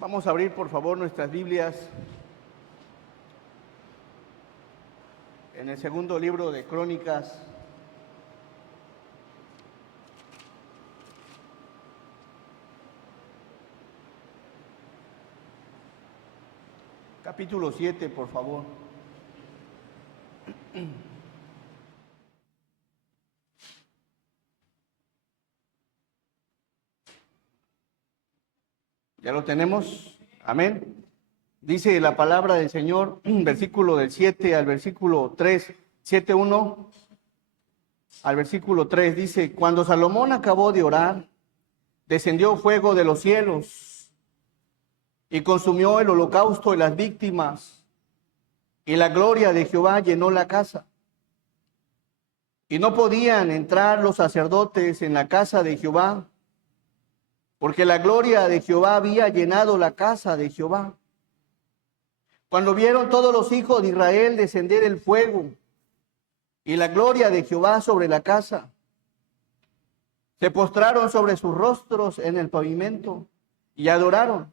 Vamos a abrir por favor nuestras Biblias en el segundo libro de Crónicas. Capítulo 7, por favor. ¿Ya lo tenemos? Amén. Dice la palabra del Señor, versículo del 7 al versículo 3, 7:1 al versículo 3, dice: Cuando Salomón acabó de orar, descendió fuego de los cielos y consumió el holocausto y las víctimas, y la gloria de Jehová llenó la casa. Y no podían entrar los sacerdotes en la casa de Jehová, porque la gloria de Jehová había llenado la casa de Jehová. Cuando vieron todos los hijos de Israel descender el fuego y la gloria de Jehová sobre la casa, se postraron sobre sus rostros en el pavimento y adoraron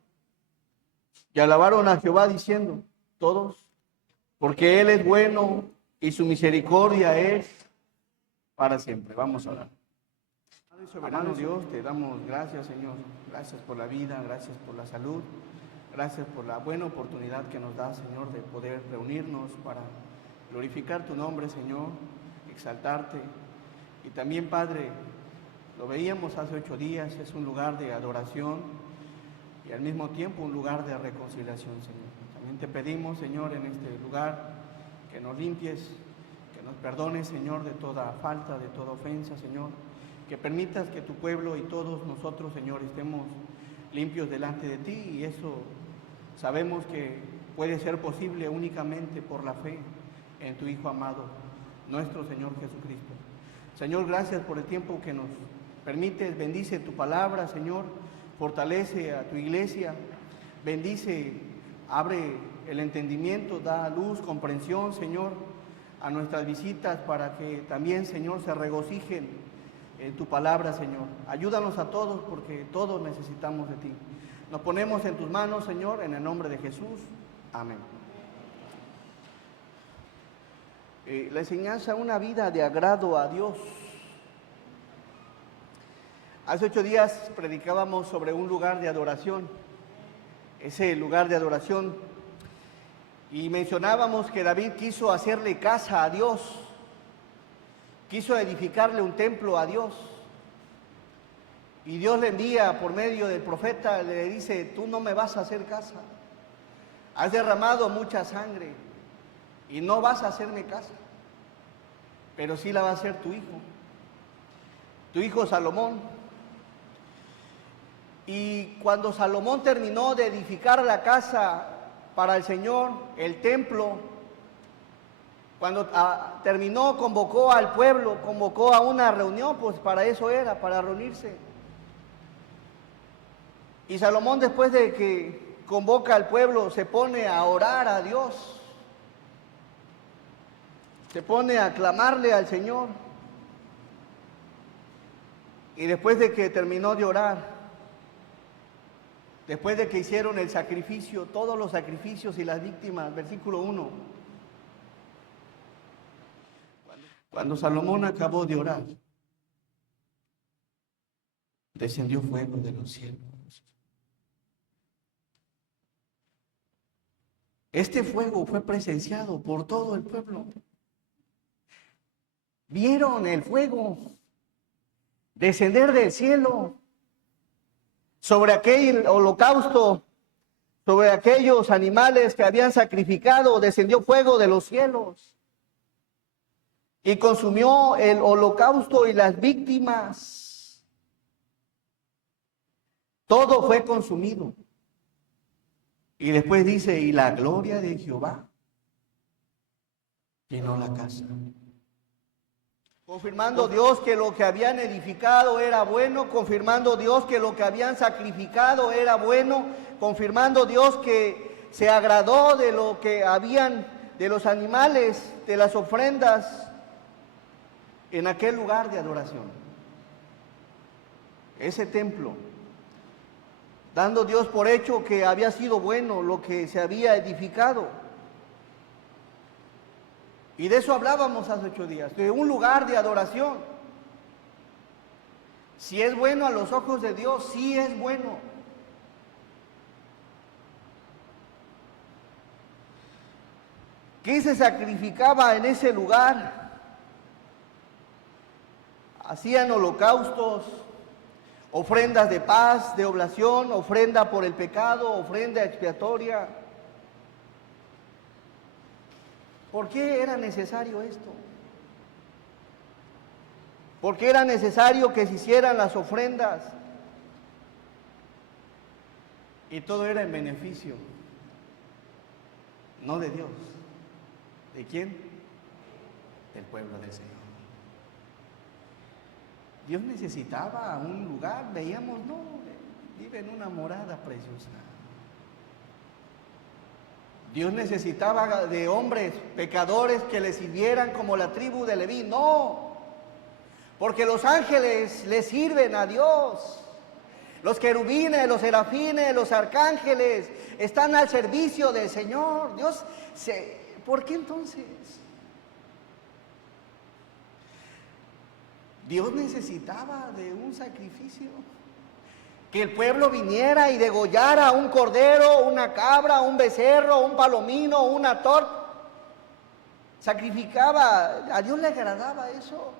y alabaron a Jehová diciendo, todos, porque Él es bueno y su misericordia es para siempre. Vamos a orar. Soberano Dios, te damos gracias, Señor. Gracias por la vida, gracias por la salud, gracias por la buena oportunidad que nos da, Señor, de poder reunirnos para glorificar tu nombre, Señor, exaltarte. Y también, Padre, lo veíamos hace 8 días, es un lugar de adoración y al mismo tiempo un lugar de reconciliación, Señor. También te pedimos, Señor, en este lugar que nos limpies, que nos perdones, Señor, de toda falta, de toda ofensa, Señor. Que permitas que tu pueblo y todos nosotros, Señor, estemos limpios delante de ti, y eso sabemos que puede ser posible únicamente por la fe en tu Hijo amado, nuestro Señor Jesucristo. Señor, gracias por el tiempo que nos permites. Bendice tu palabra, Señor, fortalece a tu iglesia, bendice, abre el entendimiento, da luz, comprensión, Señor, a nuestras visitas para que también, Señor, se regocijen en tu palabra, Señor. Ayúdanos a todos porque todos necesitamos de ti. Nos ponemos en tus manos, Señor, en el nombre de Jesús. Amén. La enseñanza, una vida de agrado a Dios. Hace 8 días predicábamos sobre un lugar de adoración, ese lugar de adoración, y mencionábamos que David quiso hacerle casa a Dios. Quiso edificarle un templo a Dios. Y Dios le envía por medio del profeta, le dice, tú no me vas a hacer casa. Has derramado mucha sangre y no vas a hacerme casa. Pero sí la va a hacer tu hijo Salomón. Y cuando Salomón terminó de edificar la casa para el Señor, el templo, cuando terminó, convocó al pueblo, convocó a una reunión, pues para eso era, para reunirse. Y Salomón, después de que convoca al pueblo, se pone a orar a Dios, se pone a clamarle al Señor. Y después de que terminó de orar, después de que hicieron el sacrificio, todos los sacrificios y las víctimas, versículo 1, cuando Salomón acabó de orar, descendió fuego de los cielos. Este fuego fue presenciado por todo el pueblo. Vieron el fuego descender del cielo sobre aquel holocausto, sobre aquellos animales que habían sacrificado. Descendió fuego de los cielos y consumió el holocausto y las víctimas. Todo fue consumido. Y después dice, y la gloria de Jehová llenó la casa. Confirmando Dios que lo que habían edificado era bueno, confirmando Dios que lo que habían sacrificado era bueno, confirmando Dios que se agradó de lo que habían, de los animales, de las ofrendas, en aquel lugar de adoración. Ese templo dando Dios por hecho que había sido bueno lo que se había edificado. Y de eso hablábamos hace 8 días, de un lugar de adoración. Si es bueno a los ojos de Dios, sí es bueno. ¿Qué se sacrificaba en ese lugar? Hacían holocaustos, ofrendas de paz, de oblación, ofrenda por el pecado, ofrenda expiatoria. ¿Por qué era necesario esto? ¿Por qué era necesario que se hicieran las ofrendas? Y todo era en beneficio, no de Dios. ¿De quién? Del pueblo del Señor. Dios necesitaba un lugar, veíamos, no, vive en una morada preciosa. Dios necesitaba de hombres pecadores que le sirvieran como la tribu de Leví, no, porque los ángeles le sirven a Dios. Los querubines, los serafines, los arcángeles están al servicio del Señor. ¿Por qué entonces? Dios necesitaba de un sacrificio. Que el pueblo viniera y degollara un cordero, una cabra, un becerro, un palomino, una torta. Sacrificaba, a Dios le agradaba eso,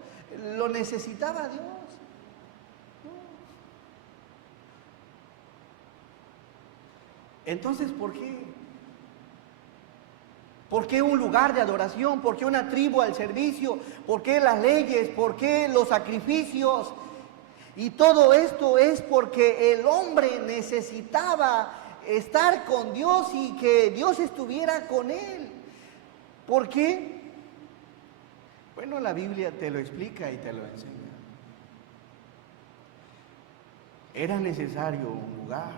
lo necesitaba Dios. Entonces, ¿por qué? ¿Por qué un lugar de adoración? ¿Por qué una tribu al servicio? ¿Por qué las leyes? ¿Por qué los sacrificios? Y todo esto es porque el hombre necesitaba estar con Dios y que Dios estuviera con él. ¿Por qué? Bueno, la Biblia te lo explica y te lo enseña. Era necesario un lugar,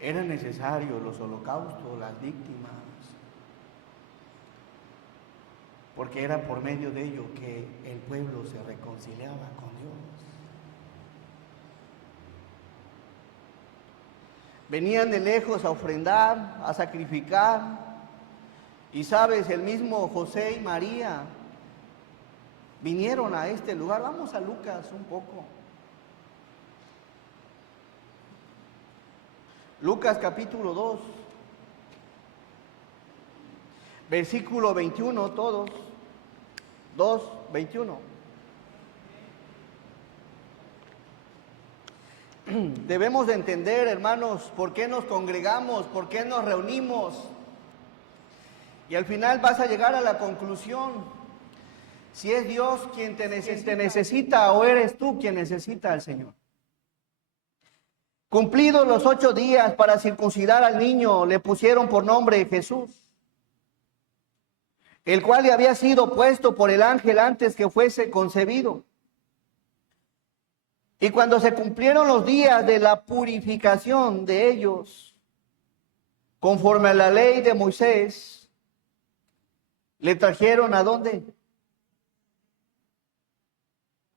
era necesario los holocaustos, las víctimas, porque era por medio de ello que el pueblo se reconciliaba con Dios. Venían de lejos a ofrendar, a sacrificar, y sabes, el mismo José y María vinieron a este lugar. Vamos a Lucas un poco. Lucas capítulo 2, versículo 21, todos. 2, 21. Debemos de entender, hermanos, por qué nos congregamos, por qué nos reunimos. Y al final vas a llegar a la conclusión, si es Dios quien te necesita o eres tú quien necesita al Señor. Cumplidos los 8 días para circuncidar al niño, le pusieron por nombre Jesús, el cual le había sido puesto por el ángel antes que fuese concebido. Y cuando se cumplieron los días de la purificación de ellos, conforme a la ley de Moisés, le trajeron ¿a dónde?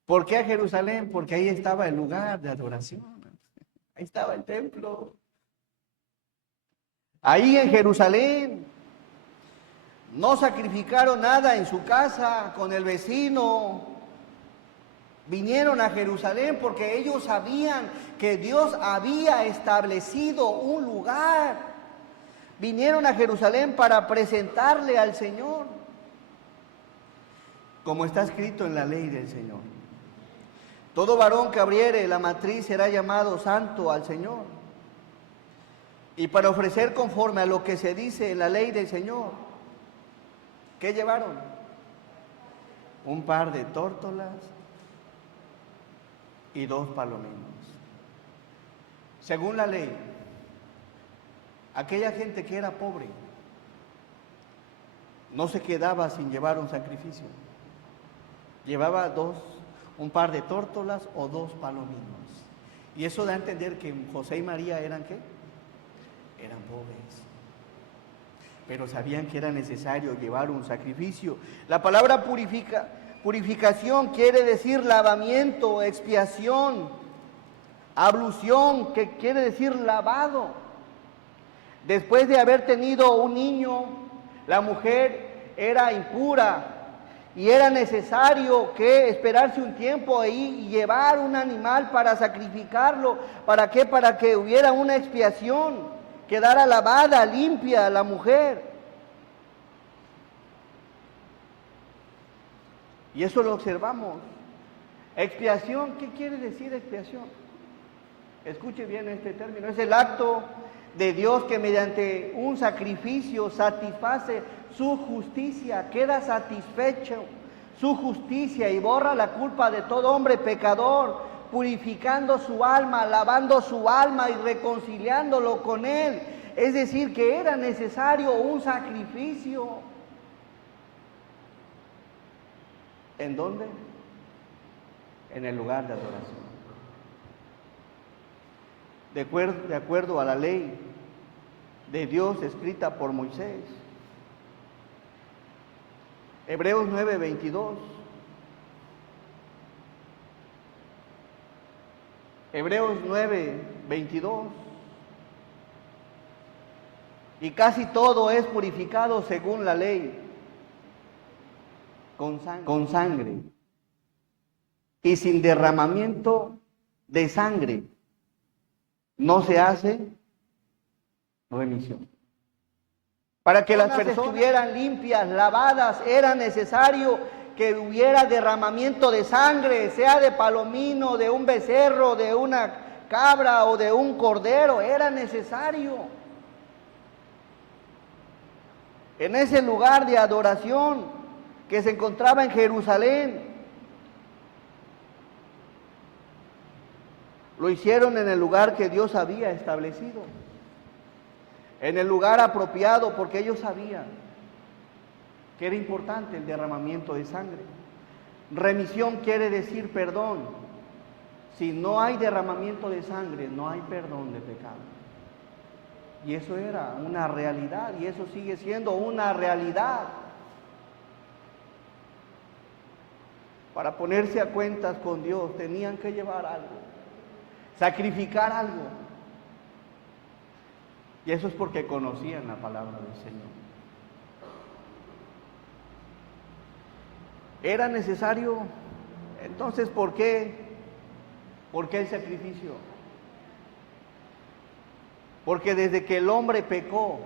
¿Por qué a Jerusalén? Porque ahí estaba el lugar de adoración. Ahí estaba el templo. Ahí en Jerusalén. No sacrificaron nada en su casa con el vecino. Vinieron a Jerusalén porque ellos sabían que Dios había establecido un lugar. Vinieron a Jerusalén para presentarle al Señor, como está escrito en la ley del Señor. Todo varón que abriere la matriz será llamado santo al Señor. Y para ofrecer conforme a lo que se dice en la ley del Señor, ¿qué llevaron? Un par de tórtolas y 2 palominos. Según la ley, aquella gente que era pobre no se quedaba sin llevar un sacrificio. Llevaba un par de tórtolas o 2 palominos. Y eso da a entender que José y María eran ¿qué? Eran pobres. Pero sabían que era necesario llevar un sacrificio. La palabra purificación quiere decir lavamiento, expiación. Ablución, que quiere decir lavado. Después de haber tenido un niño, la mujer era impura y era necesario que esperarse un tiempo ahí y llevar un animal para sacrificarlo. ¿Para qué? Para que hubiera una expiación, quedara lavada, limpia la mujer. Y eso lo observamos. Expiación, ¿qué quiere decir expiación? Escuche bien este término, es el acto de Dios que mediante un sacrificio satisface su justicia, queda satisfecho su justicia y borra la culpa de todo hombre pecador, purificando su alma, lavando su alma y reconciliándolo con Él. Es decir, que era necesario un sacrificio. ¿En dónde? En el lugar de adoración. De acuerdo a la ley de Dios escrita por Moisés. Hebreos 9:22. Hebreos 9:22. Y casi todo es purificado según la ley, con sangre. Y sin derramamiento de sangre no se hace remisión. Para que las personas estuvieran limpias, lavadas, era necesario que hubiera derramamiento de sangre, sea de palomino, de un becerro, de una cabra o de un cordero, era necesario. En ese lugar de adoración que se encontraba en Jerusalén, lo hicieron en el lugar que Dios había establecido, en el lugar apropiado, porque ellos sabían que era importante el derramamiento de sangre. Remisión quiere decir perdón. Si no hay derramamiento de sangre, no hay perdón de pecado. Y eso era una realidad, y eso sigue siendo una realidad. Para ponerse a cuentas con Dios, tenían que llevar algo, sacrificar algo. Y eso es porque conocían la palabra del Señor. Era necesario. Entonces, ¿por qué? ¿Por qué el sacrificio? Porque desde que el hombre pecó,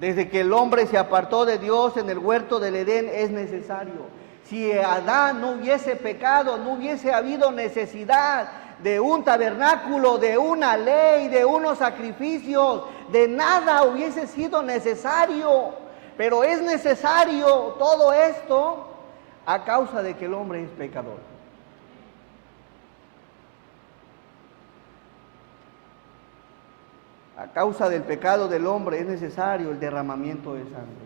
desde que el hombre se apartó de Dios en el huerto del Edén, es necesario. Si Adán no hubiese pecado, no hubiese habido necesidad de un tabernáculo, de una ley, de unos sacrificios, de nada hubiese sido necesario. Pero es necesario todo esto a causa de que el hombre es pecador. A causa del pecado del hombre es necesario el derramamiento de sangre.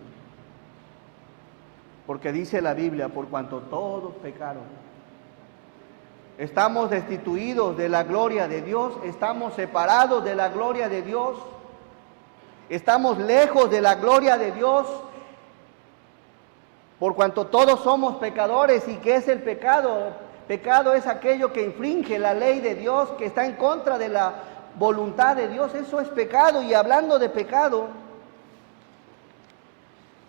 Porque dice la Biblia, por cuanto todos pecaron, estamos destituidos de la gloria de Dios, estamos separados de la gloria de Dios, estamos lejos de la gloria de Dios, por cuanto todos somos pecadores. ¿Y qué es el pecado? Pecado es aquello que infringe la ley de Dios, que está en contra de la voluntad de Dios. Eso es pecado. Y hablando de pecado,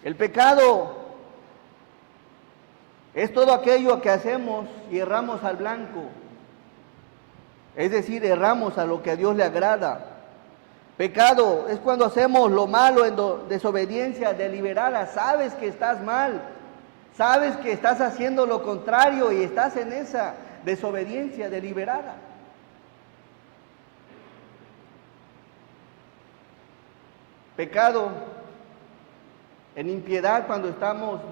el pecado es todo aquello que hacemos y erramos al blanco. Es decir, erramos a lo que a Dios le agrada. Pecado es cuando hacemos lo malo en desobediencia deliberada. Sabes que estás mal, sabes que estás haciendo lo contrario y estás en esa desobediencia deliberada. Pecado en impiedad cuando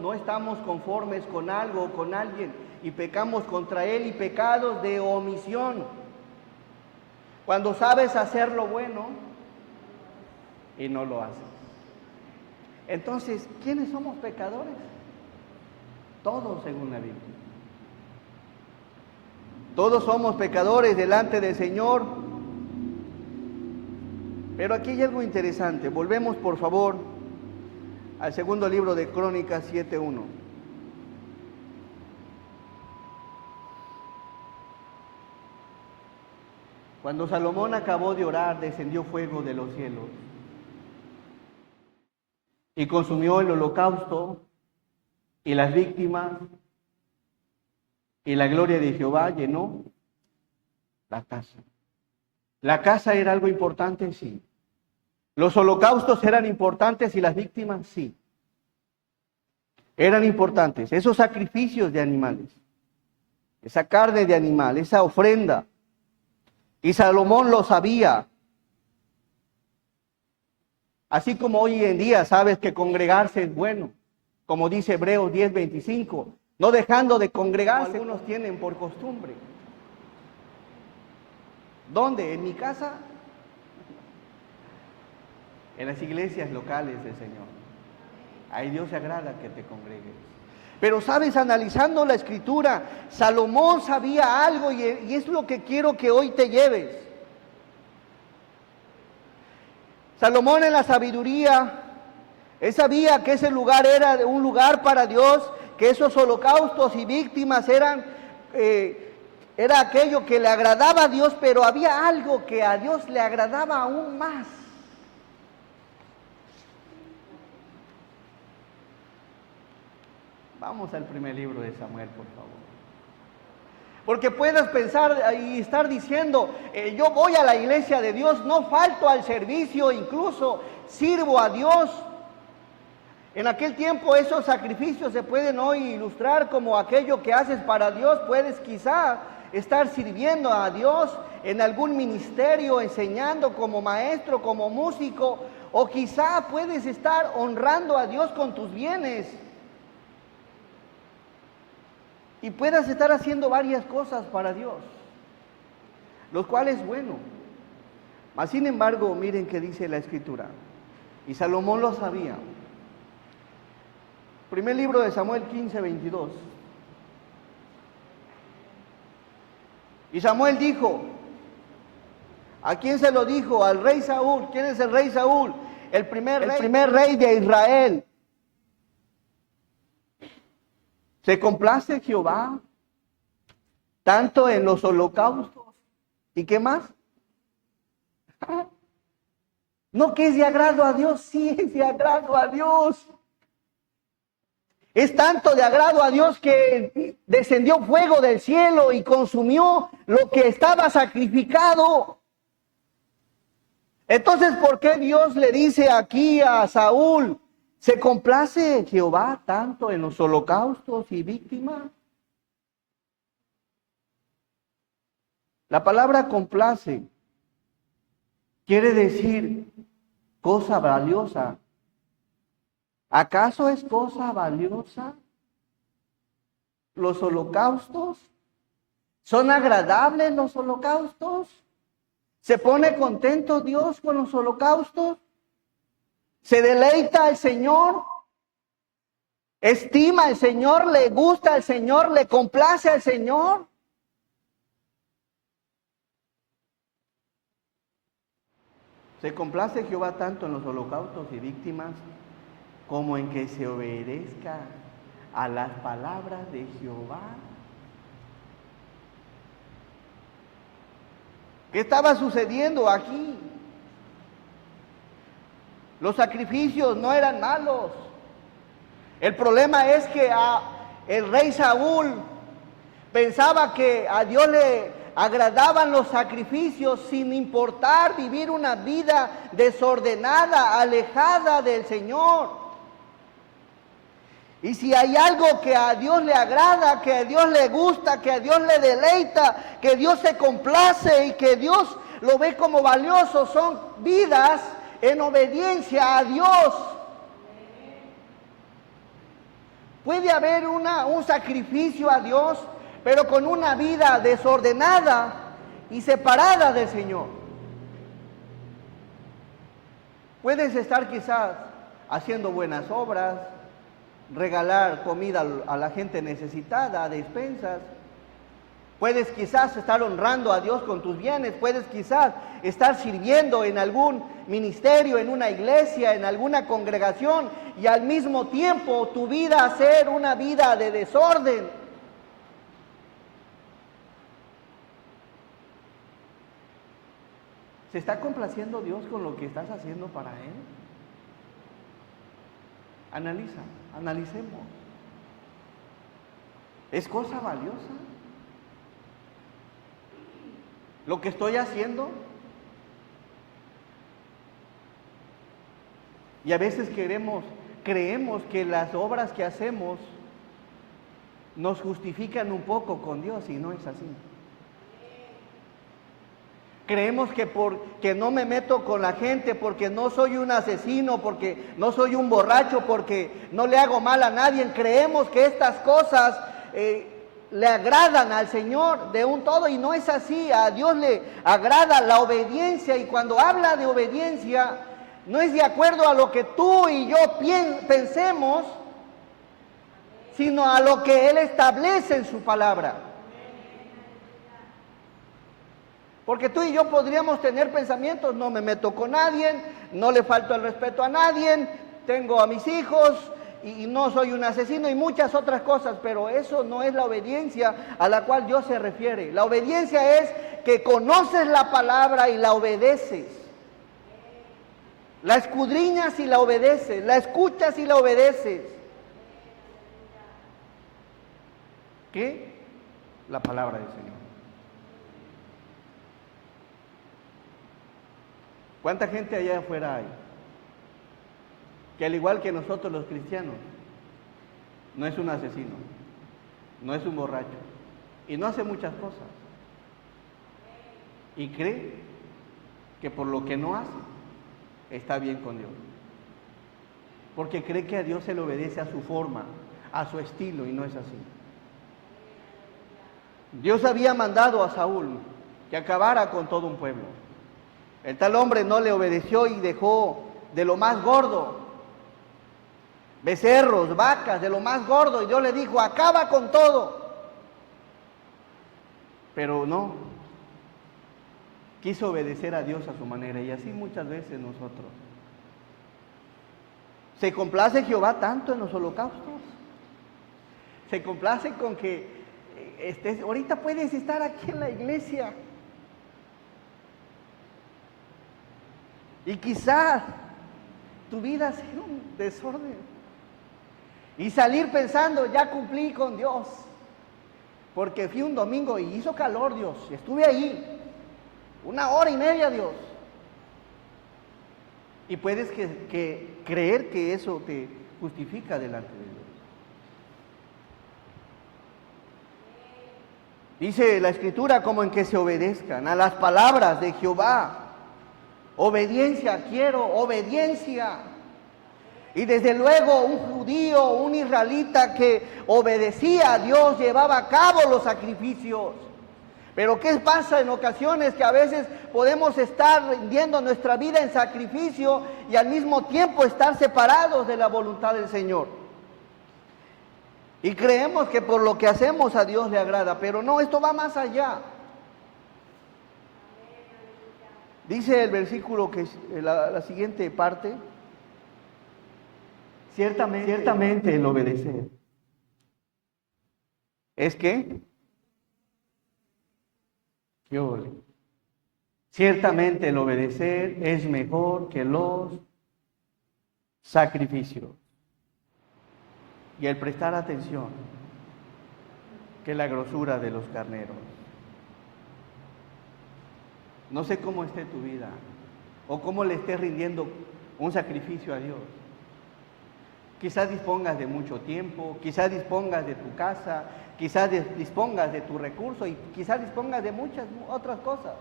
no estamos conformes con algo o con alguien y pecamos contra él, y pecados de omisión, cuando sabes hacer lo bueno y no lo haces. Entonces, ¿quiénes somos pecadores? Todos, según la Biblia. Todos somos pecadores delante del Señor. Pero aquí hay algo interesante. Volvemos, por favor, al segundo libro de Crónicas 7:1. Cuando Salomón acabó de orar, descendió fuego de los cielos y consumió el holocausto y las víctimas, y la gloria de Jehová llenó la casa. ¿La casa era algo importante? Sí. ¿Los holocaustos eran importantes y las víctimas? Sí. Eran importantes. Esos sacrificios de animales, esa carne de animal, esa ofrenda. Y Salomón lo sabía. Así como hoy en día sabes que congregarse es bueno, como dice Hebreos 10:25, no dejando de congregarse, como algunos tienen por costumbre. ¿Dónde? ¿En mi casa? En las iglesias locales del Señor. Ahí Dios se agrada que te congregues. Pero sabes, analizando la escritura, Salomón sabía algo y es lo que quiero que hoy te lleves. Salomón en la sabiduría, él sabía que ese lugar era un lugar para Dios, que esos holocaustos y víctimas era aquello que le agradaba a Dios, pero había algo que a Dios le agradaba aún más. Vamos al primer libro de Samuel, por favor. Porque puedes pensar y estar diciendo, yo voy a la iglesia de Dios, no falto al servicio, incluso sirvo a Dios. En aquel tiempo esos sacrificios se pueden hoy ilustrar como aquello que haces para Dios. Puedes quizá estar sirviendo a Dios en algún ministerio, enseñando como maestro, como músico, o quizá puedes estar honrando a Dios con tus bienes. Y puedas estar haciendo varias cosas para Dios, lo cual es bueno. Mas sin embargo, miren qué dice la Escritura. Y Salomón lo sabía. Primer libro de Samuel 15:22. Y Samuel dijo, ¿a quién se lo dijo? Al rey Saúl. ¿Quién es el rey Saúl? El primer rey de Israel. ¿Se complace Jehová tanto en los holocaustos? ¿Y qué más? No que es de agrado a Dios, sí es de agrado a Dios. Es tanto de agrado a Dios que descendió fuego del cielo y consumió lo que estaba sacrificado. Entonces, ¿por qué Dios le dice aquí a Saúl? ¿Se complace Jehová tanto en los holocaustos y víctimas? La palabra complace quiere decir cosa valiosa. ¿Acaso es cosa valiosa los holocaustos? ¿Son agradables los holocaustos? ¿Se pone contento Dios con los holocaustos? ¿Se deleita al Señor? ¿Estima al Señor? ¿Le gusta al Señor? ¿Le complace al Señor? ¿Se complace Jehová tanto en los holocaustos y víctimas como en que se obedezca a las palabras de Jehová? ¿Qué estaba sucediendo aquí? Los sacrificios no eran malos. El problema es que el rey Saúl pensaba que a Dios le agradaban los sacrificios sin importar vivir una vida desordenada, alejada del Señor. Y si hay algo que a Dios le agrada, que a Dios le gusta, que a Dios le deleita, que Dios se complace y que Dios lo ve como valioso, son vidas en obediencia a Dios. Puede haber un sacrificio a Dios, pero con una vida desordenada y separada del Señor. Puedes estar quizás haciendo buenas obras, regalar comida a la gente necesitada, a despensas. Puedes quizás estar honrando a Dios con tus bienes, puedes quizás estar sirviendo en algún ministerio, en una iglesia, en alguna congregación, y al mismo tiempo tu vida ser una vida de desorden. ¿Se está complaciendo Dios con lo que estás haciendo para Él? Analicemos. ¿Es cosa valiosa lo que estoy haciendo? Y a veces creemos que las obras que hacemos nos justifican un poco con Dios y no es así. Creemos que porque no me meto con la gente, porque no soy un asesino, porque no soy un borracho, porque no le hago mal a nadie, creemos que estas cosas le agradan al Señor de un todo y no es así. A Dios le agrada la obediencia y cuando habla de obediencia no es de acuerdo a lo que tú y yo pensemos, sino a lo que Él establece en su palabra. Porque tú y yo podríamos tener pensamientos, no me meto con nadie, no le falto el respeto a nadie, tengo a mis hijos y no soy un asesino y muchas otras cosas, pero eso no es la obediencia a la cual Dios se refiere. La obediencia es que conoces la palabra y la obedeces. La escudriñas y la obedeces, la escuchas y la obedeces. ¿Qué? La palabra del Señor. ¿Cuánta gente allá afuera hay? Que al igual que nosotros los cristianos, no es un asesino, no es un borracho y no hace muchas cosas. Y cree que por lo que no hace, está bien con Dios. Porque cree que a Dios se le obedece a su forma, a su estilo y no es así. Dios había mandado a Saúl que acabara con todo un pueblo. El tal hombre no le obedeció y dejó de lo más gordo, becerros, vacas, de lo más gordo, y Dios le dijo, acaba con todo. Pero no, quiso obedecer a Dios a su manera, y así muchas veces nosotros. ¿Se complace Jehová tanto en los holocaustos? ¿Se complace con que ahorita puedes estar aquí en la iglesia? Y quizás tu vida sea un desorden. Y salir pensando, ya cumplí con Dios. Porque fui un domingo y hizo calor, Dios. Y estuve ahí 1 hora y media, Dios. Y puedes creer que eso te justifica delante de Dios. Dice la Escritura como en que se obedezcan a las palabras de Jehová. Obediencia, quiero obediencia. Y desde luego un judío, un israelita que obedecía a Dios, llevaba a cabo los sacrificios. Pero ¿qué pasa en ocasiones? Que a veces podemos estar rindiendo nuestra vida en sacrificio y al mismo tiempo estar separados de la voluntad del Señor. Y creemos que por lo que hacemos a Dios le agrada, pero no, esto va más allá. Dice el versículo que es la siguiente parte, ciertamente el obedecer. ¿Es qué? Ciertamente el obedecer es mejor que los sacrificios. Y el prestar atención que la grosura de los carneros. No sé cómo esté tu vida o cómo le estés rindiendo un sacrificio a Dios. Quizás dispongas de mucho tiempo, quizás dispongas de tu casa, quizás dispongas de tu recurso y quizás dispongas de muchas otras cosas.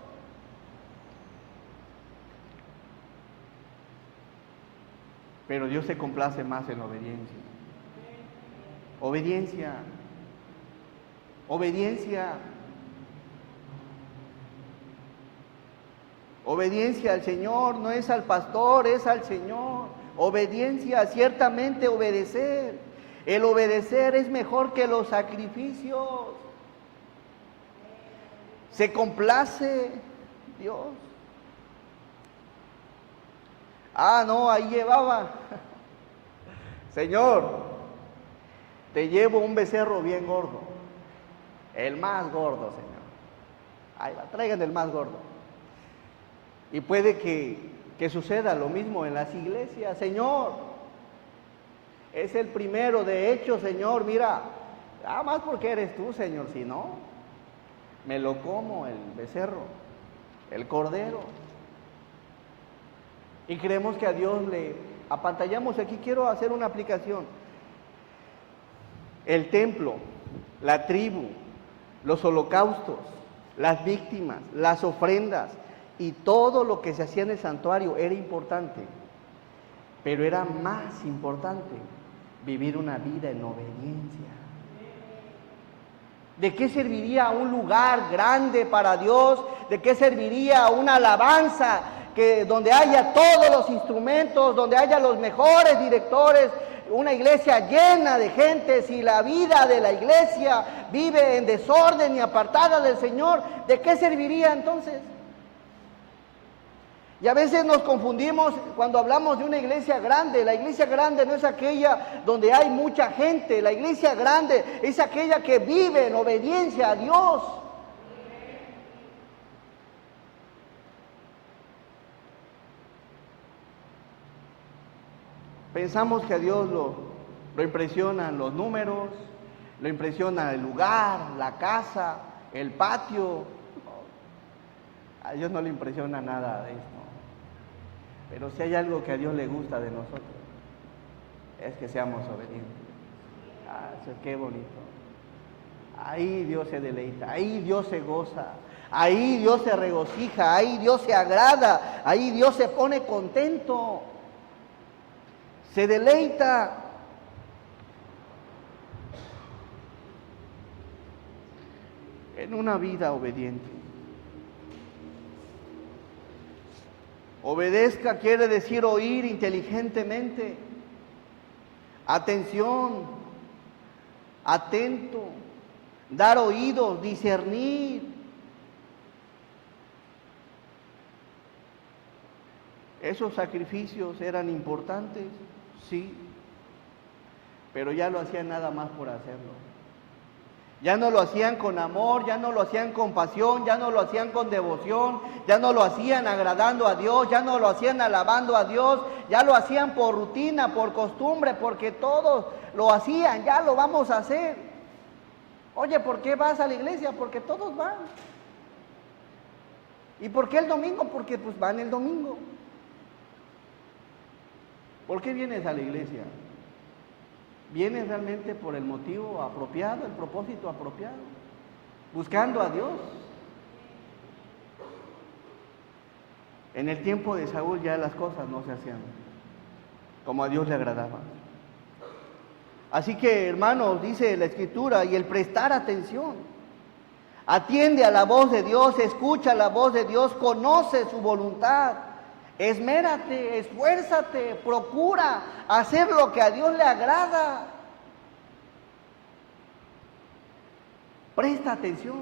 Pero Dios se complace más en la obediencia. Obediencia. Obediencia. Obediencia al Señor, no es al pastor, es al Señor. Obediencia, ciertamente obedecer. El obedecer es mejor que los sacrificios. Se complace Dios. Ah, no, ahí llevaba. Señor, te llevo un becerro bien gordo. El más gordo, Señor. Ahí va, traigan el más gordo. Y puede que suceda lo mismo en las iglesias. Señor, es el primero, de hecho, Señor, mira, nada más porque eres tú, Señor, si no, me lo como el becerro, el cordero. Y creemos que a Dios le apantallamos. Aquí quiero hacer una aplicación. El templo, la tribu, los holocaustos, las víctimas, las ofrendas y todo lo que se hacía en el santuario era importante. Pero era más importante vivir una vida en obediencia. ¿De qué serviría un lugar grande para Dios? ¿De qué serviría una alabanza donde haya todos los instrumentos, donde haya los mejores directores, una iglesia llena de gente, si la vida de la iglesia vive en desorden y apartada del Señor? ¿De qué serviría entonces? Y a veces nos confundimos cuando hablamos de una iglesia grande. La iglesia grande no es aquella donde hay mucha gente. La iglesia grande es aquella que vive en obediencia a Dios. Pensamos que a Dios lo impresionan los números, lo impresiona el lugar, la casa, el patio. A Dios no le impresiona nada de esto. Pero si hay algo que a Dios le gusta de nosotros, es que seamos obedientes. Qué bonito. Ahí Dios se deleita, ahí Dios se goza, ahí Dios se regocija, ahí Dios se agrada, ahí Dios se pone contento, se deleita. En una vida obediente. Obedezca quiere decir oír inteligentemente, atención, atento, dar oídos, discernir. ¿Esos sacrificios eran importantes? Sí, pero ya lo hacían nada más por hacerlo. Ya no lo hacían con amor, ya no lo hacían con pasión, ya no lo hacían con devoción, ya no lo hacían agradando a Dios, ya no lo hacían alabando a Dios, ya lo hacían por rutina, por costumbre, porque todos lo hacían, ya lo vamos a hacer. Oye, ¿por qué vas a la iglesia? Porque todos van. ¿Y por qué el domingo? Porque pues van el domingo. ¿Por qué vienes a la iglesia? ¿Vienes realmente por el motivo apropiado, el propósito apropiado? Buscando a Dios. En el tiempo de Saúl ya las cosas no se hacían como a Dios le agradaba. Así que, hermanos, dice la Escritura, y el prestar atención. Atiende a la voz de Dios, escucha la voz de Dios, conoce su voluntad. Esmérate, esfuérzate, procura hacer lo que a Dios le agrada. Presta atención.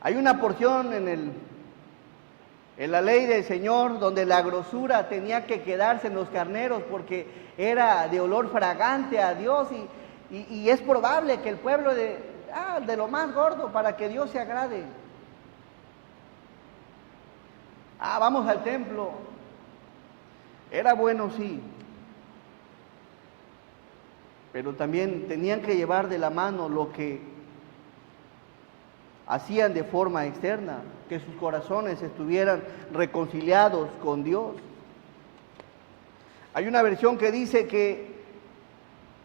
Hay una porción en la ley del Señor donde la grosura tenía que quedarse en los carneros porque era de olor fragante a Dios y es probable que el pueblo de lo más gordo para que Dios se agrade. Vamos al templo. Era bueno, sí. Pero también tenían que llevar de la mano lo que hacían de forma externa, que sus corazones estuvieran reconciliados con Dios. Hay una versión que dice que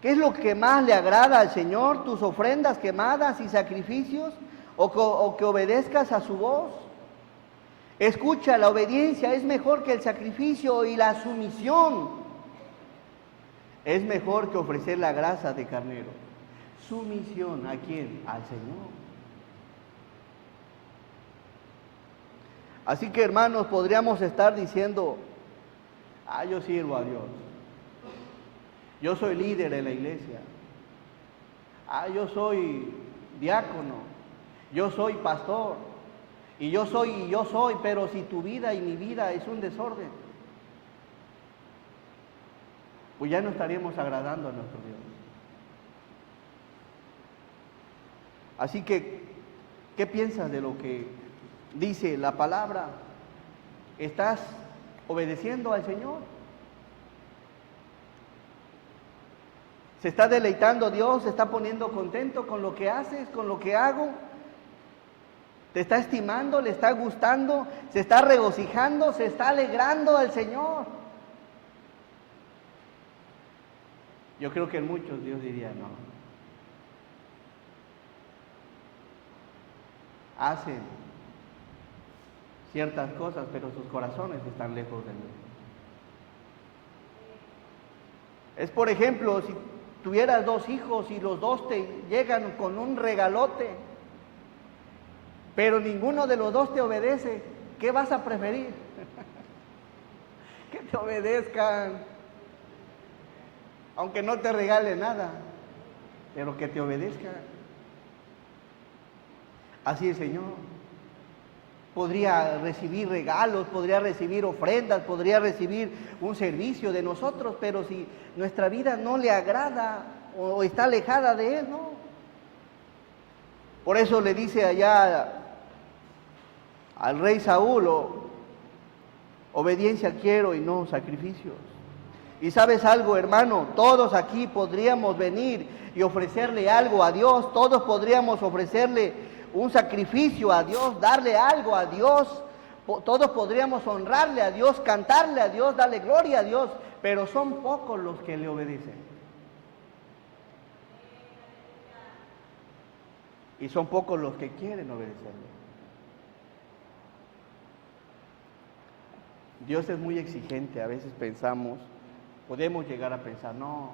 ¿qué es lo que más le agrada al Señor? ¿Tus ofrendas quemadas y sacrificios? ¿O que obedezcas a su voz? Escucha, la obediencia es mejor que el sacrificio y la sumisión es mejor que ofrecer la grasa de carnero. Sumisión, ¿a quién? Al Señor. Así que, hermanos, podríamos estar diciendo, yo sirvo a Dios. Yo soy líder en la iglesia. Yo soy diácono. Yo soy pastor. Y yo soy, pero si tu vida y mi vida es un desorden, pues ya no estaríamos agradando a nuestro Dios. Así que, ¿qué piensas de lo que dice la palabra, ¿estás obedeciendo al Señor? ¿Se está deleitando Dios? ¿Se está poniendo contento con lo que haces, con lo que hago? ¿Te está estimando? ¿Le está gustando? ¿Se está regocijando? ¿Se está alegrando al Señor? Yo creo que en muchos Dios diría no. Hacen ciertas cosas, pero sus corazones están lejos de Dios. Es, por ejemplo, si tuvieras 2 hijos y los 2 te llegan con un regalote, pero ninguno de los 2 te obedece, ¿qué vas a preferir? Que te obedezcan, aunque no te regale nada, pero que te obedezcan. Así el Señor podría recibir regalos, podría recibir ofrendas, podría recibir un servicio de nosotros, pero si nuestra vida no le agrada o está alejada de Él, no. Por eso le dice allá al rey Saúl, obediencia quiero y no sacrificios. Y sabes algo, hermano, todos aquí podríamos venir y ofrecerle algo a Dios, todos podríamos ofrecerle un sacrificio a Dios, darle algo a Dios, todos podríamos honrarle a Dios, cantarle a Dios, darle gloria a Dios, pero son pocos los que le obedecen. Y son pocos los que quieren obedecerle. Dios es muy exigente, a veces pensamos, podemos llegar a pensar, no,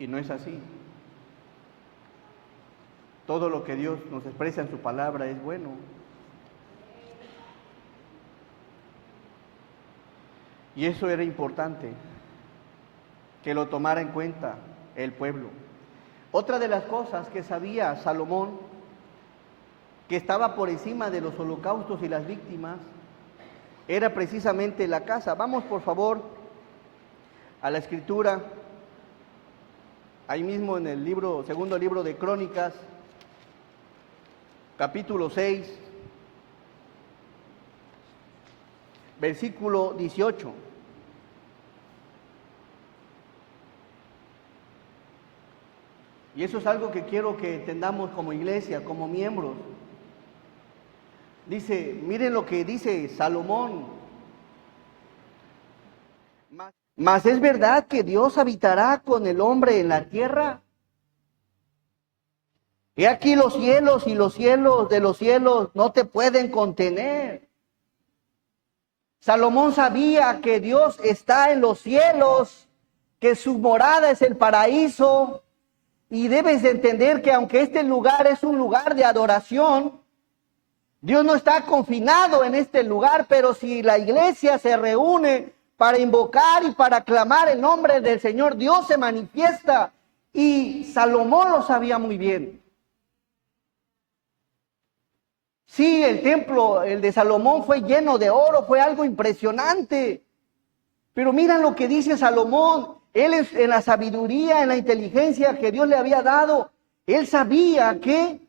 y no es así. Todo lo que Dios nos expresa en su palabra es bueno. Y eso era importante, que lo tomara en cuenta el pueblo. Otra de las cosas que sabía Salomón, que estaba por encima de los holocaustos y las víctimas, era precisamente la casa. Vamos por favor a la escritura, ahí mismo en el segundo libro de Crónicas, capítulo 6, versículo 18. Y eso es algo que quiero que entendamos como iglesia, como miembros. Dice, miren lo que dice Salomón. Mas es verdad que Dios habitará con el hombre en la tierra. He aquí los cielos y los cielos de los cielos no te pueden contener. Salomón sabía que Dios está en los cielos, que su morada es el paraíso, y debes de entender que aunque este lugar es un lugar de adoración, Dios no está confinado en este lugar, pero si la iglesia se reúne para invocar y para clamar el nombre del Señor, Dios se manifiesta, y Salomón lo sabía muy bien. Sí, el templo, el de Salomón, fue lleno de oro, fue algo impresionante. Pero mira lo que dice Salomón. Él en la sabiduría, en la inteligencia que Dios le había dado, él sabía que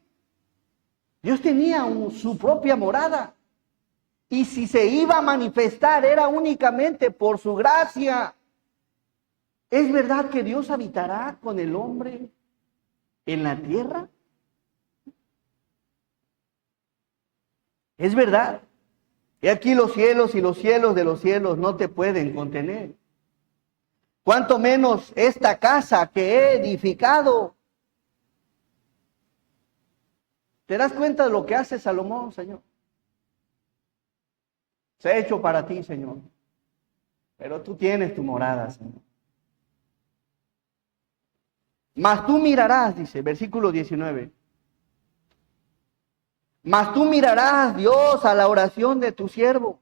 Dios tenía su propia morada. Y si se iba a manifestar, era únicamente por su gracia. ¿Es verdad que Dios habitará con el hombre en la tierra? Es verdad. He aquí los cielos y los cielos de los cielos no te pueden contener. Cuanto menos esta casa que he edificado. ¿Te das cuenta de lo que hace Salomón, Señor? Se ha hecho para ti, Señor. Pero tú tienes tu morada, Señor. Mas tú mirarás, dice, versículo 19. Mas tú mirarás, Dios, a la oración de tu siervo.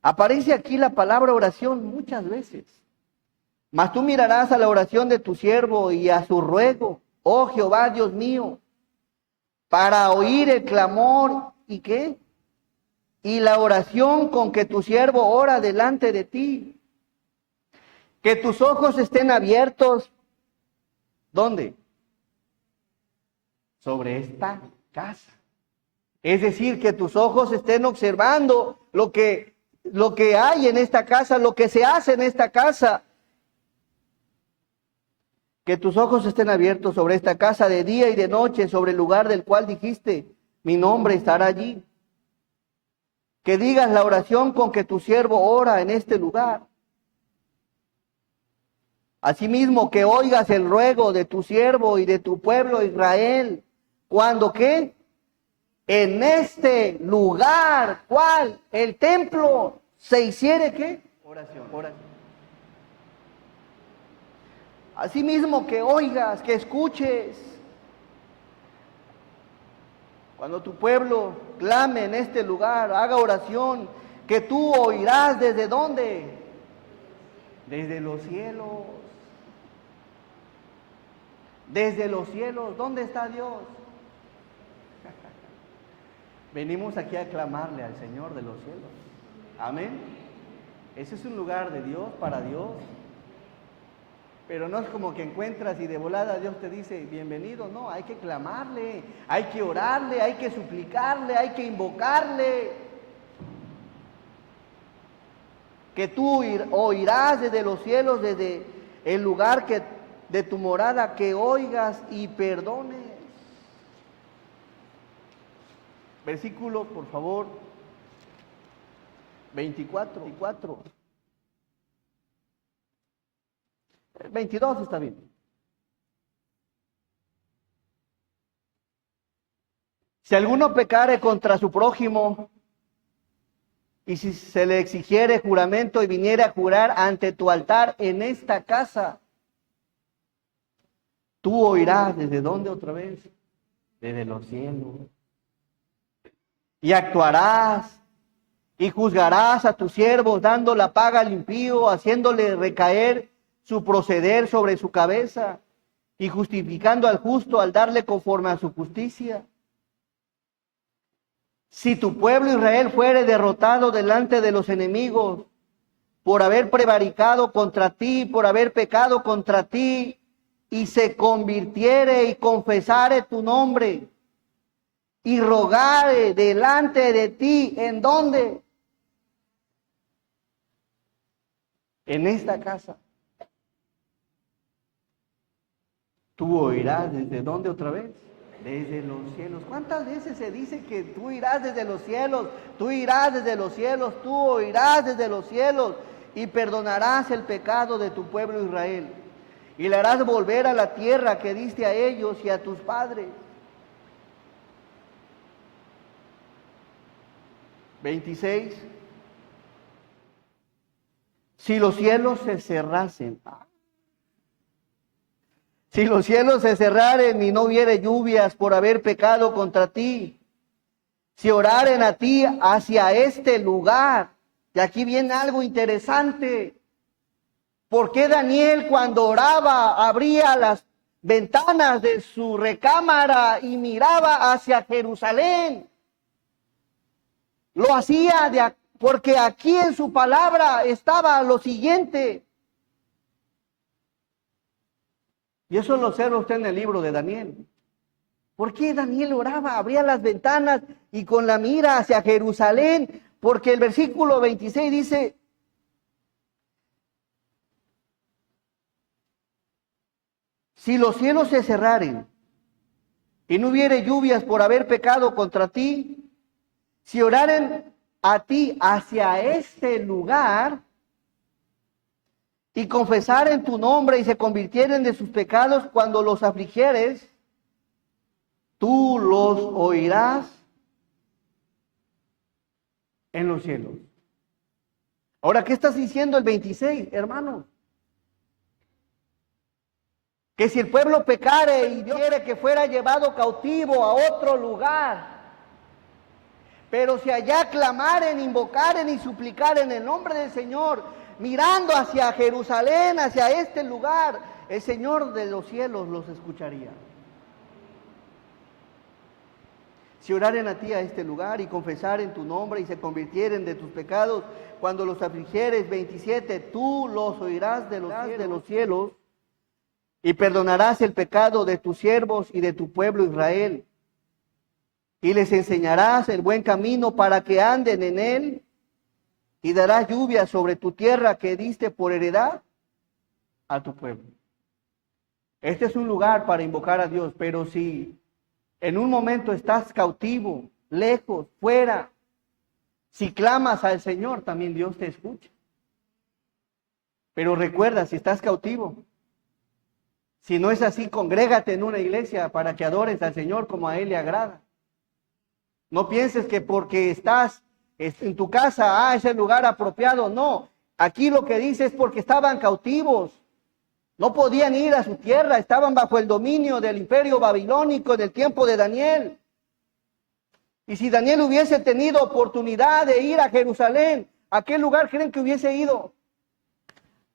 Aparece aquí la palabra oración muchas veces. Mas tú mirarás a la oración de tu siervo y a su ruego, oh Jehová, Dios mío, para oír el clamor y ¿qué? Y la oración con que tu siervo ora delante de ti. Que tus ojos estén abiertos. ¿Dónde? Sobre esta casa. Es decir, que tus ojos estén observando lo que hay en esta casa, lo que se hace en esta casa. Que tus ojos estén abiertos sobre esta casa de día y de noche, sobre el lugar del cual dijiste, mi nombre estará allí. Que digas la oración con que tu siervo ora en este lugar. Asimismo, que oigas el ruego de tu siervo y de tu pueblo Israel. ¿Cuándo qué? En este lugar, ¿cuál? El templo, se hiciere ¿qué? Oración. Asimismo, que oigas, que escuches. Cuando tu pueblo clame en este lugar, haga oración, que tú oirás desde dónde? Desde los cielos. Desde los cielos, ¿dónde está Dios? Venimos aquí a clamarle al Señor de los cielos. Amén. Ese es un lugar de Dios, para Dios. Pero no es como que encuentras y de volada Dios te dice, bienvenido. No, hay que clamarle, hay que orarle, hay que suplicarle, hay que invocarle. Que tú oirás desde los cielos, desde el lugar de tu morada, que oigas y perdones. Versículo, por favor, 24. 22 está bien. Si alguno pecare contra su prójimo, y si se le exigiere juramento y viniere a jurar ante tu altar en esta casa, tú oirás desde dónde otra vez, desde los cielos, y actuarás y juzgarás a tus siervos, dando la paga al impío, haciéndole recaer su proceder sobre su cabeza, y justificando al justo al darle conforme a su justicia. Si tu pueblo Israel fuere derrotado delante de los enemigos, por haber prevaricado contra ti, por haber pecado contra ti, y se convirtiere y confesare tu nombre, y rogare delante de ti, ¿en dónde? En esta casa. Tú oirás desde dónde otra vez? Desde los cielos. ¿Cuántas veces se dice que tú irás desde los cielos? Tú irás desde los cielos, tú oirás desde los cielos y perdonarás el pecado de tu pueblo Israel. Y le harás volver a la tierra que diste a ellos y a tus padres. 26. Si los cielos se cerrasen, si los cielos se cerraren y no hubiere lluvias por haber pecado contra ti, si oraren a ti hacia este lugar, y aquí viene algo interesante, ¿por qué Daniel cuando oraba abría las ventanas de su recámara y miraba hacia Jerusalén? Lo hacía porque aquí en su palabra estaba lo siguiente. Y eso lo observa usted en el libro de Daniel. ¿Por qué Daniel oraba, abría las ventanas y con la mira hacia Jerusalén? Porque el versículo 26 dice, si los cielos se cerraren y no hubiere lluvias por haber pecado contra ti, si oraren a ti hacia este lugar y confesaren tu nombre y se convirtieren de sus pecados cuando los afligieres, tú los oirás en los cielos. Ahora, ¿qué estás diciendo el 26, hermano? Que si el pueblo pecare y Dios quiere que fuera llevado cautivo a otro lugar, pero si allá clamaren, invocaren y suplicaren el nombre del Señor, mirando hacia Jerusalén, hacia este lugar, el Señor de los cielos los escucharía. Si oraren a ti a este lugar y confesaren tu nombre y se convirtieren de tus pecados, cuando los afligieres, 27, tú los oirás de los cielos y perdonarás el pecado de tus siervos y de tu pueblo Israel. y les enseñarás el buen camino para que anden en él, y darás lluvia sobre tu tierra que diste por heredad a tu pueblo. Este es un lugar para invocar a Dios, pero si en un momento estás cautivo, lejos, fuera, si clamas al Señor, también Dios te escucha. Pero recuerda, si estás cautivo, si no es así, congrégate en una iglesia para que adores al Señor como a Él le agrada. No pienses que porque estás en tu casa, es el lugar apropiado. No, aquí lo que dice es porque estaban cautivos. No podían ir a su tierra, estaban bajo el dominio del imperio babilónico en el tiempo de Daniel. Y si Daniel hubiese tenido oportunidad de ir a Jerusalén, ¿a qué lugar creen que hubiese ido?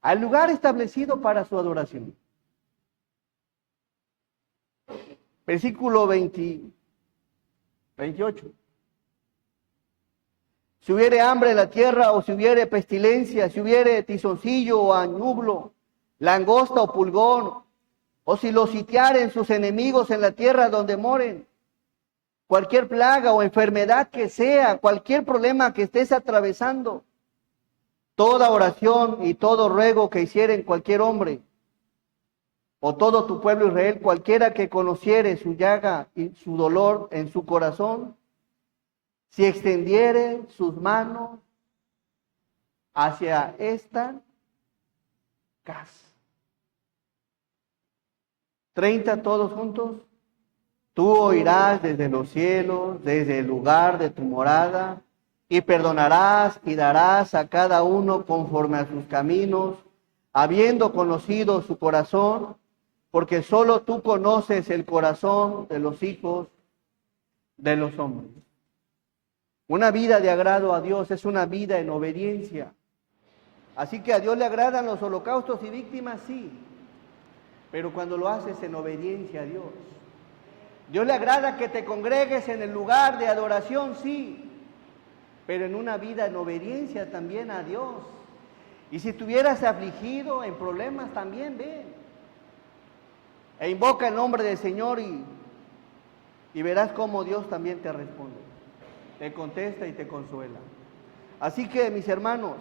Al lugar establecido para su adoración. Versículo 28. Si hubiere hambre en la tierra, o si hubiere pestilencia, si hubiere tizoncillo o añublo, langosta o pulgón, o si los sitiaren sus enemigos en la tierra donde moren, cualquier plaga o enfermedad que sea, cualquier problema que estés atravesando, toda oración y todo ruego que hicieren cualquier hombre, o todo tu pueblo Israel, cualquiera que conociere su llaga y su dolor en su corazón, si extendiere sus manos hacia esta casa. 30 todos juntos. Tú oirás desde los cielos, desde el lugar de tu morada, y perdonarás y darás a cada uno conforme a sus caminos, habiendo conocido su corazón, porque solo tú conoces el corazón de los hijos de los hombres. Una vida de agrado a Dios es una vida en obediencia. Así que a Dios le agradan los holocaustos y víctimas, sí, pero cuando lo haces en obediencia a Dios. Dios le agrada que te congregues en el lugar de adoración, sí, pero en una vida en obediencia también a Dios. Y si estuvieras afligido, en problemas, también ven. E invoca el nombre del Señor y verás cómo Dios también te responde. Te contesta y te consuela. Así que, mis hermanos,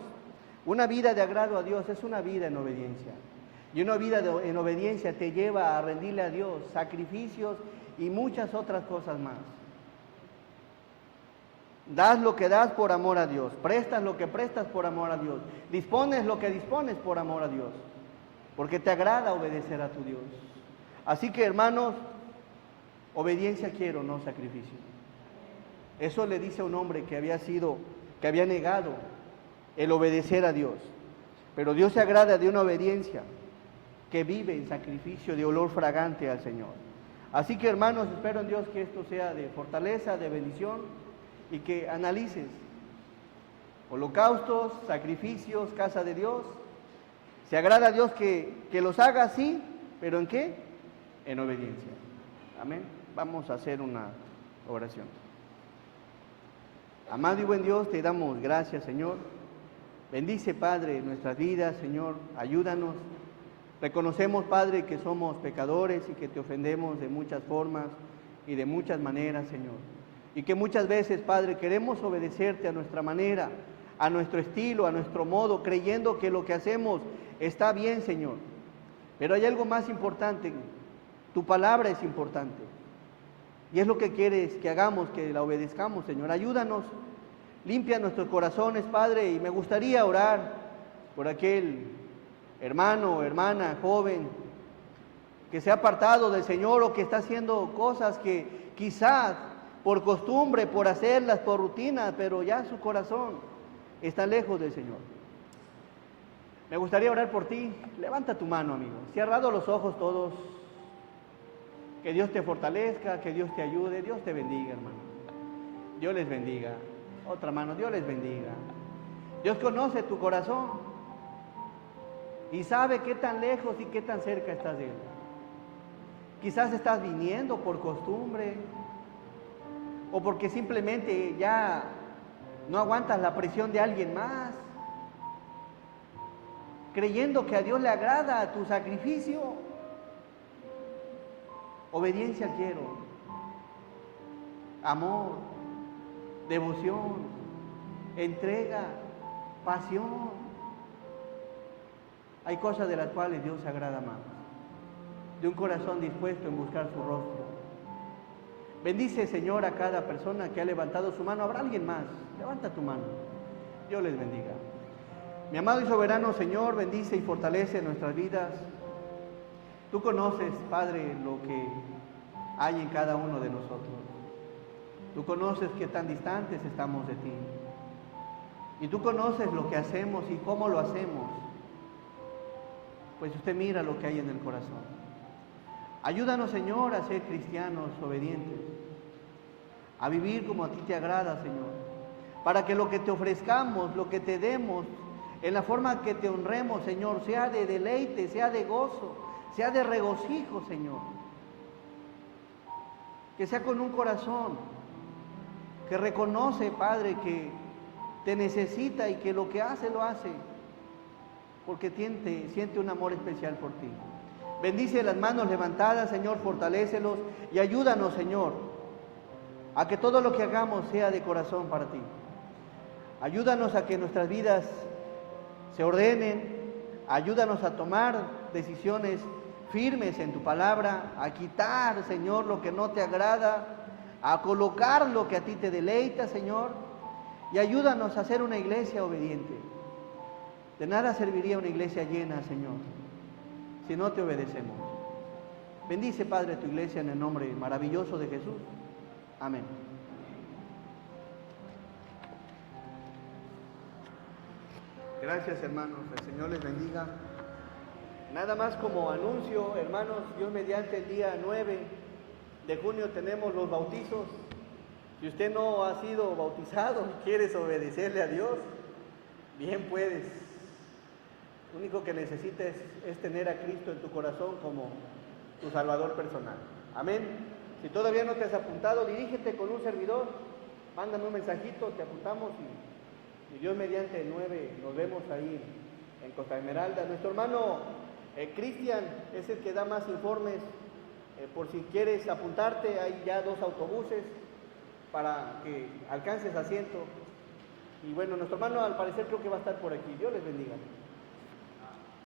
una vida de agrado a Dios es una vida en obediencia. Y una vida en obediencia te lleva a rendirle a Dios sacrificios y muchas otras cosas más. Das lo que das por amor a Dios, prestas lo que prestas por amor a Dios, dispones lo que dispones por amor a Dios, porque te agrada obedecer a tu Dios. Así que, hermanos, obediencia quiero, no sacrificio. Eso le dice a un hombre que había negado el obedecer a Dios. Pero Dios se agrada de una obediencia que vive en sacrificio de olor fragante al Señor. Así que, hermanos, espero en Dios que esto sea de fortaleza, de bendición, y que analices holocaustos, sacrificios, casa de Dios. Se agrada a Dios que los haga así, pero ¿en qué? En obediencia. Amén. Vamos a hacer una oración. Amado y buen Dios, te damos gracias, Señor. Bendice, Padre, nuestras vidas, Señor. Ayúdanos. Reconocemos, Padre, que somos pecadores y que te ofendemos de muchas formas y de muchas maneras, Señor. Y que muchas veces, Padre, queremos obedecerte a nuestra manera, a nuestro estilo, a nuestro modo, creyendo que lo que hacemos está bien, Señor. Pero hay algo más importante. Tu palabra es importante. Y es lo que quieres que hagamos, que la obedezcamos, Señor. Ayúdanos, limpia nuestros corazones, Padre. Y me gustaría orar por aquel hermano o hermana joven que se ha apartado del Señor o que está haciendo cosas que quizás por costumbre, por hacerlas, por rutina, pero ya su corazón está lejos del Señor. Me gustaría orar por ti. Levanta tu mano, amigo. Cerrado los ojos todos. Que Dios te fortalezca, que Dios te ayude. Dios te bendiga, hermano. Dios les bendiga. Otra mano, Dios les bendiga. Dios conoce tu corazón y sabe qué tan lejos y qué tan cerca estás de Él. Quizás estás viniendo por costumbre o porque simplemente ya no aguantas la presión de alguien más, creyendo que a Dios le agrada tu sacrificio. Obediencia quiero. amor, devoción, entrega, pasión. Hay cosas de las cuales Dios se agrada más, de un corazón dispuesto en buscar su rostro. Bendice, Señor, a cada persona que ha levantado su mano. ¿Habrá alguien más? Levanta tu mano. Dios les bendiga. Mi amado y soberano Señor, bendice y fortalece nuestras vidas. Tú conoces, Padre, lo que hay en cada uno de nosotros. Tú conoces qué tan distantes estamos de ti. Y tú conoces lo que hacemos y cómo lo hacemos. Pues usted mira lo que hay en el corazón. Ayúdanos, Señor, a ser cristianos obedientes, a vivir como a ti te agrada, Señor, para que lo que te ofrezcamos, lo que te demos, en la forma que te honremos, Señor, sea de deleite, sea de gozo, sea de regocijo, Señor. Que sea con un corazón que reconoce, Padre, que te necesita y que lo que hace, lo hace, porque siente un amor especial por ti. Bendice las manos levantadas, Señor, fortalécelos y ayúdanos, Señor, a que todo lo que hagamos sea de corazón para ti. Ayúdanos a que nuestras vidas se ordenen, ayúdanos a tomar decisiones firmes en tu palabra, a quitar, Señor, lo que no te agrada, a colocar lo que a ti te deleita, Señor, y ayúdanos a ser una iglesia obediente. De nada serviría una iglesia llena, Señor, si no te obedecemos. Bendice, Padre, tu iglesia en el nombre maravilloso de Jesús. Amén. Gracias, hermanos. El Señor les bendiga. Nada más como anuncio, hermanos, Dios mediante, el día 9 de junio tenemos los bautizos. Si usted no ha sido bautizado y quieres obedecerle a Dios, bien puedes. Lo único que necesitas es tener a Cristo en tu corazón como tu Salvador personal. Amén. Si todavía no te has apuntado, dirígete con un servidor, mándame un mensajito, te apuntamos y Dios mediante el 9 nos vemos ahí en Costa Esmeralda. Nuestro hermano Cristian es el que da más informes, por si quieres apuntarte, hay ya 2 autobuses para que alcances asiento. Y bueno, nuestro hermano al parecer creo que va a estar por aquí. Dios les bendiga.